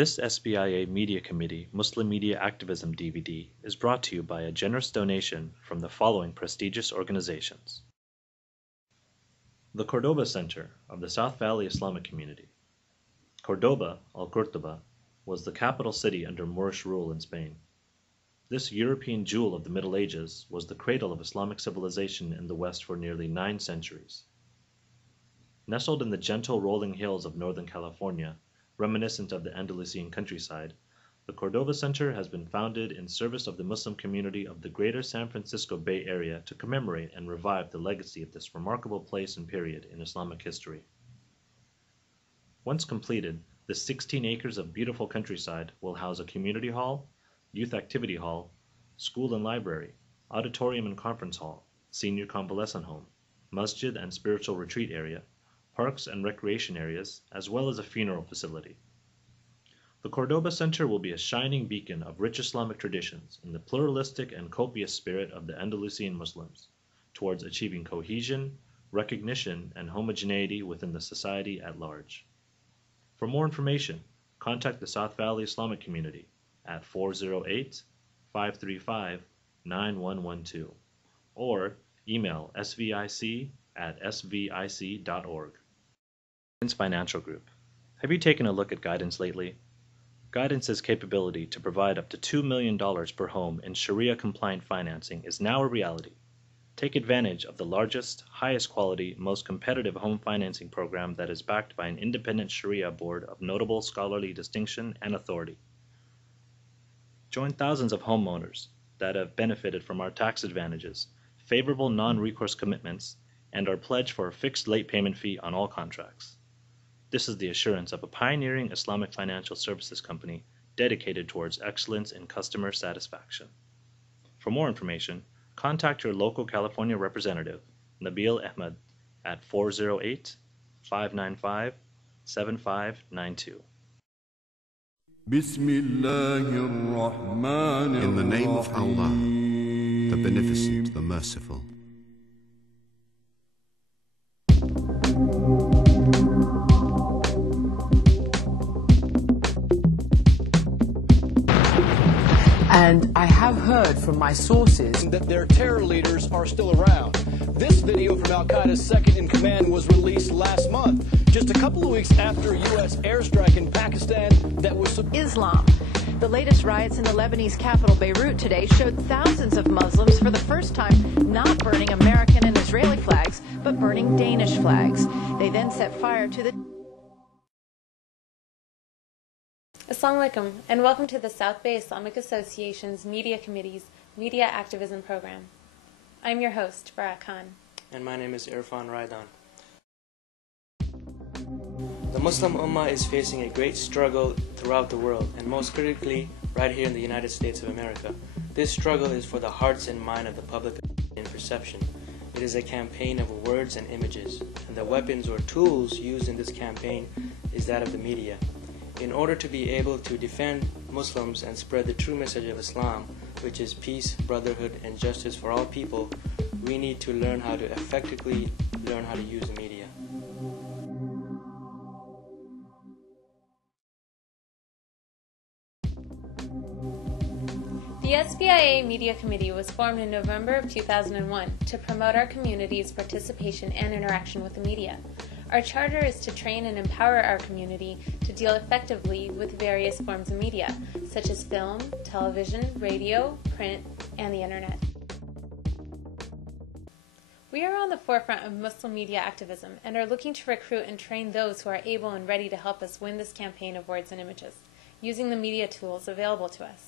This SBIA Media Committee Muslim Media Activism DVD is brought to you by a generous donation from the following prestigious organizations. The Cordoba Center of the South Valley Islamic Community. Cordoba, Al-Qurtuba, was the capital city under Moorish rule in Spain. This European jewel of the Middle Ages was the cradle of Islamic civilization in the West for nearly 9 centuries. Nestled in the gentle rolling hills of Northern California, reminiscent of the Andalusian countryside, the Cordoba Center has been founded in service of the Muslim community of the greater San Francisco Bay Area to commemorate and revive the legacy of this remarkable place and period in Islamic history. Once completed, the 16 acres of beautiful countryside will house a community hall, youth activity hall, school and library, auditorium and conference hall, senior convalescent home, masjid and spiritual retreat area, parks and recreation areas, as well as a funeral facility. The Cordoba Center will be a shining beacon of rich Islamic traditions in the pluralistic and copious spirit of the Andalusian Muslims, towards achieving cohesion, recognition, and homogeneity within the society at large. For more information, contact the South Valley Islamic Community at 408-535-9112 or email svic@svic.org. Guidance Financial Group. Have you taken a look at Guidance lately? Guidance's capability to provide up to $2 million per home in Sharia-compliant financing is now a reality. Take advantage of the largest, highest quality, most competitive home financing program that is backed by an independent Sharia board of notable scholarly distinction and authority. Join thousands of homeowners that have benefited from our tax advantages, favorable non-recourse commitments, and our pledge for a fixed late payment fee on all contracts. This is the assurance of a pioneering Islamic financial services company dedicated towards excellence in customer satisfaction. For more information, contact your local California representative, Nabil Ahmed, at 408-595-7592. In the name of Allah, the Beneficent, the Merciful. And I have heard from my sources that their terror leaders are still around. This video from Al-Qaeda's second-in-command was released last month, just a couple of weeks after a U.S. airstrike in Pakistan that was... Islam. The latest riots in the Lebanese capital, Beirut, today showed thousands of Muslims for the first time not burning American and Israeli flags, but burning Danish flags. They then set fire to the... Assalamu alaikum, and welcome to the South Bay Islamic Association's Media Committee's Media Activism Program. I'm your host, Farah Khan. And my name is Irfan Raidan. The Muslim Ummah is facing a great struggle throughout the world, and most critically, right here in the United States of America. This struggle is for the hearts and mind of the public in perception. It is a campaign of words and images, and the weapons or tools used in this campaign is that of the media. In order to be able to defend Muslims and spread the true message of Islam, which is peace, brotherhood, and justice for all people, we need to learn how to effectively learn how to use the media. The SBIA Media Committee was formed in November of 2001 to promote our community's participation and interaction with the media. Our charter is to train and empower our community to deal effectively with various forms of media, such as film, television, radio, print, and the internet. We are on the forefront of Muslim media activism and are looking to recruit and train those who are able and ready to help us win this campaign of words and images, using the media tools available to us.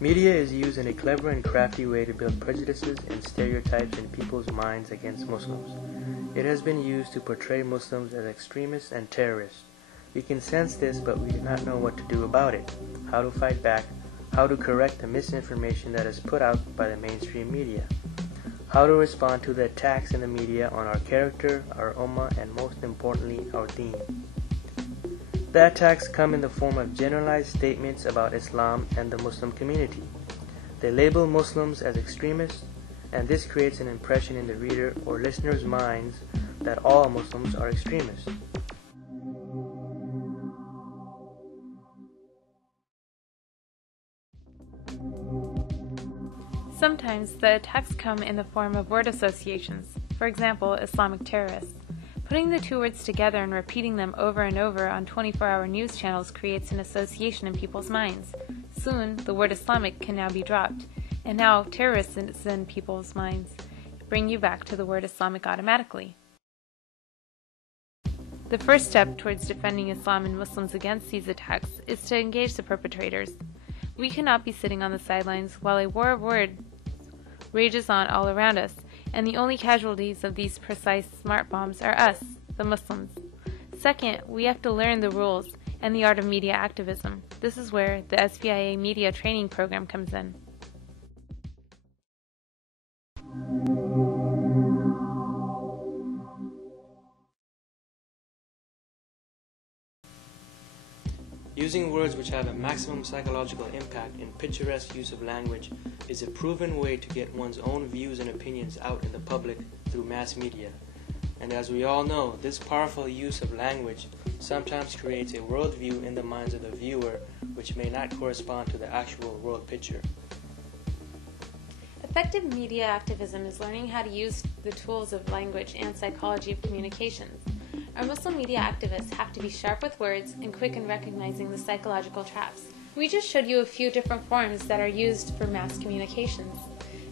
Media is used in a clever and crafty way to build prejudices and stereotypes in people's minds against Muslims. It has been used to portray Muslims as extremists and terrorists. We can sense this, but we do not know what to do about it, how to fight back, how to correct the misinformation that is put out by the mainstream media, how to respond to the attacks in the media on our character, our ummah, and most importantly, our deen. The attacks come in the form of generalized statements about Islam and the Muslim community. They label Muslims as extremists, and this creates an impression in the reader or listener's minds that all Muslims are extremists. Sometimes the attacks come in the form of word associations, for example, Islamic terrorists. Putting the two words together and repeating them over and over on 24-hour news channels creates an association in people's minds. Soon, the word Islamic can now be dropped, and now terrorists is in people's minds. Bring you back to the word Islamic automatically. The first step towards defending Islam and Muslims against these attacks is to engage the perpetrators. We cannot be sitting on the sidelines while a war of words rages on all around us, and the only casualties of these precise smart bombs are us, the Muslims. Second, we have to learn the rules and the art of media activism. This is where the SVIA Media Training Program comes in. Using words which have a maximum psychological impact in picturesque use of language is a proven way to get one's own views and opinions out in the public through mass media. And as we all know, this powerful use of language sometimes creates a worldview in the minds of the viewer which may not correspond to the actual world picture. Effective media activism is learning how to use the tools of language and psychology of communications. Our Muslim media activists have to be sharp with words and quick in recognizing the psychological traps. We just showed you a few different forms that are used for mass communications.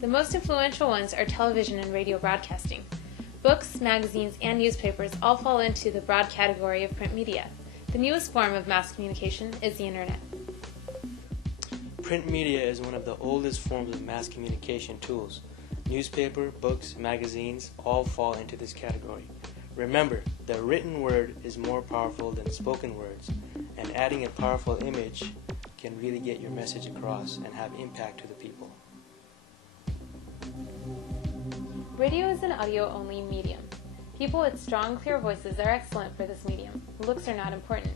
The most influential ones are television and radio broadcasting. Books, magazines, and newspapers all fall into the broad category of print media. The newest form of mass communication is the Internet. Print media is one of the oldest forms of mass communication tools. Newspaper, books, magazines all fall into this category. Remember, the written word is more powerful than spoken words, and adding a powerful image can really get your message across and have impact to the people. Radio is an audio-only medium. People with strong, clear voices are excellent for this medium. Looks are not important.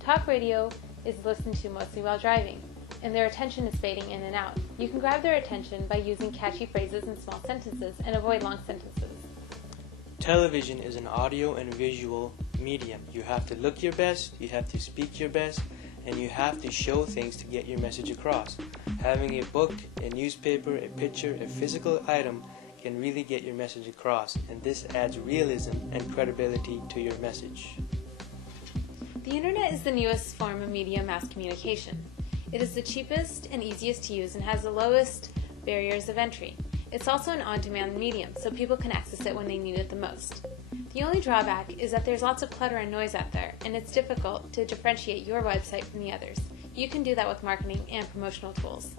Talk radio is listened to mostly while driving, and their attention is fading in and out. You can grab their attention by using catchy phrases and small sentences and avoid long sentences. Television is an audio and visual medium. You have to look your best, you have to speak your best, and you have to show things to get your message across. Having a book, a newspaper, a picture, a physical item can really get your message across, and this adds realism and credibility to your message. The Internet is the newest form of media mass communication. It is the cheapest and easiest to use and has the lowest barriers of entry. It's also an on-demand medium, so people can access it when they need it the most. The only drawback is that there's lots of clutter and noise out there, and it's difficult to differentiate your website from the others. You can do that with marketing and promotional tools.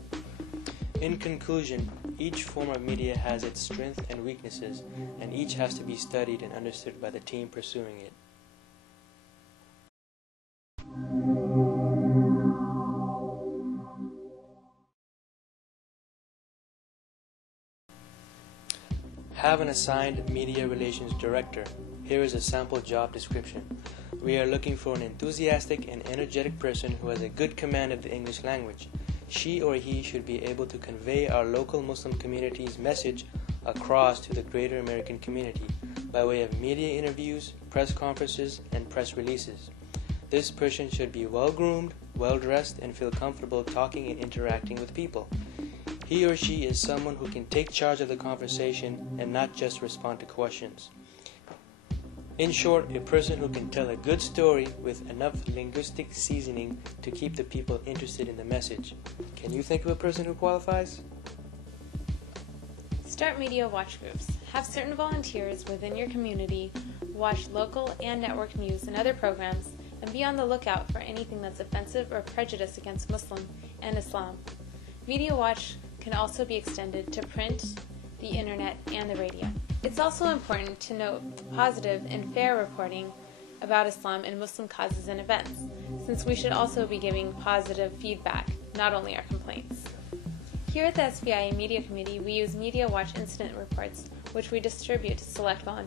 In conclusion, each form of media has its strengths and weaknesses, and each has to be studied and understood by the team pursuing it. Have an assigned media relations director. Here is a sample job description. We are looking for an enthusiastic and energetic person who has a good command of the English language. She or he should be able to convey our local Muslim community's message across to the greater American community by way of media interviews, press conferences, and press releases. This person should be well-groomed, well-dressed, and feel comfortable talking and interacting with people. He or she is someone who can take charge of the conversation and not just respond to questions. In short, a person who can tell a good story with enough linguistic seasoning to keep the people interested in the message. Can you think of a person who qualifies? Start media watch groups. Have certain volunteers within your community watch local and network news and other programs, and be on the lookout for anything that's offensive or prejudiced against Muslim and Islam. Media watch can also be extended to print, the Internet, and the radio. It's also important to note positive and fair reporting about Islam and Muslim causes and events, since we should also be giving positive feedback, not only our complaints. Here at the SVIA Media Committee, we use Media Watch incident reports, which we distribute to select volunteers.